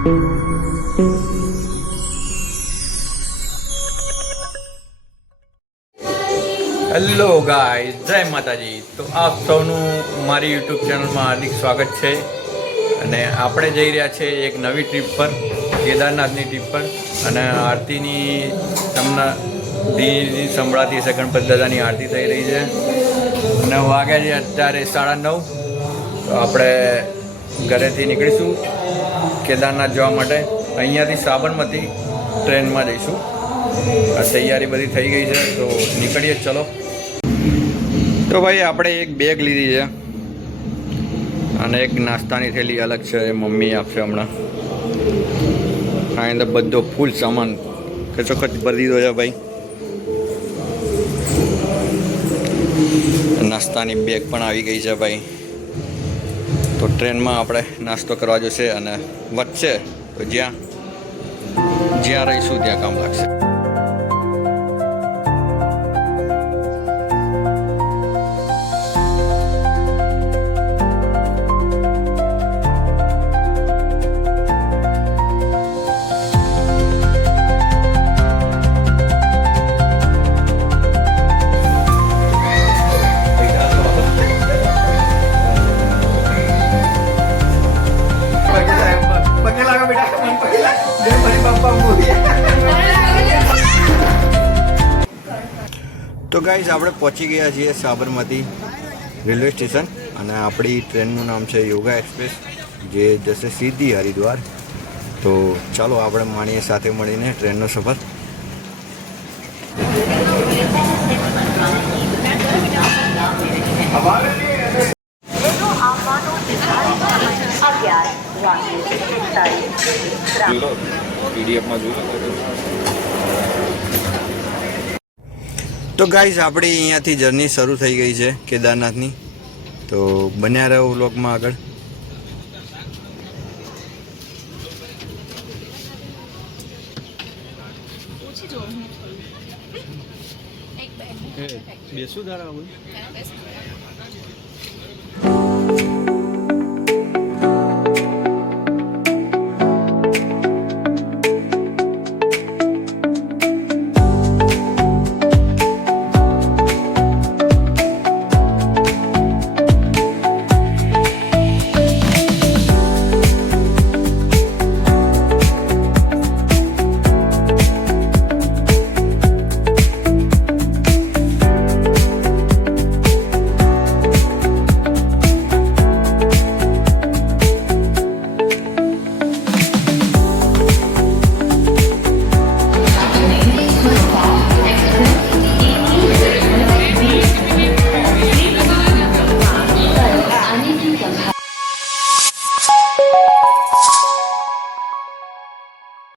Hello guys, જય માતાજી। તો આપ સૌનું મારી યુટ્યુબ ચેનલમાં હાર્દિક સ્વાગત છે। અને આપણે જઈ રહ્યા છે એક નવી ટ્રીપ પર, કેદારનાથની ટ્રીપ પર। અને આરતીની તમને ધીરી સંભળાતી છે, ગણપતિ દાદાની આરતી થઈ રહી છે અને વાગ્યા છે અત્યારે 9:30। તો આપણે ઘરેથી નીકળીશું કેદારનાથ જવા માટે। અહીંયાથી સાબરમતી ટ્રેનમાં જઈશું। તૈયારી બધી થઈ ગઈ છે, તો નીકળીએ ચલો। તો ભાઈ આપણે એક બેગ લીધી છે અને એક નાસ્તાની થેલી અલગ છે, મમ્મી આપશે હમણાં। આ અંદર બધો ફૂલ સામાન ખચોખચ ભરી દીધો છે ભાઈ। નાસ્તાની બેગ પણ આવી ગઈ છે ભાઈ। તો ટ્રેનમાં આપણે નાસ્તો કરવા જશે અને વચ્ચે તો જ્યાં રહીશું ત્યાં કામ લાગશે। તો ગાઈઝ આપણે પહોંચી ગયા છીએ સાબરમતી રેલવે સ્ટેશન અને આપણી ટ્રેનનું નામ છે યોગા એક્સપ્રેસ, જે જશે સીધી હરિદ્વાર। તો ચાલો આપણે માણીએ સાથે મળીને ટ્રેનનો સફર। તો ગાઈઝ આપણી અહીંયાથી જર્ની શરૂ થઈ ગઈ છે કેદારનાથની। તો બન્યા રહો વ્લોગમાં આગળ। બેસું ધારા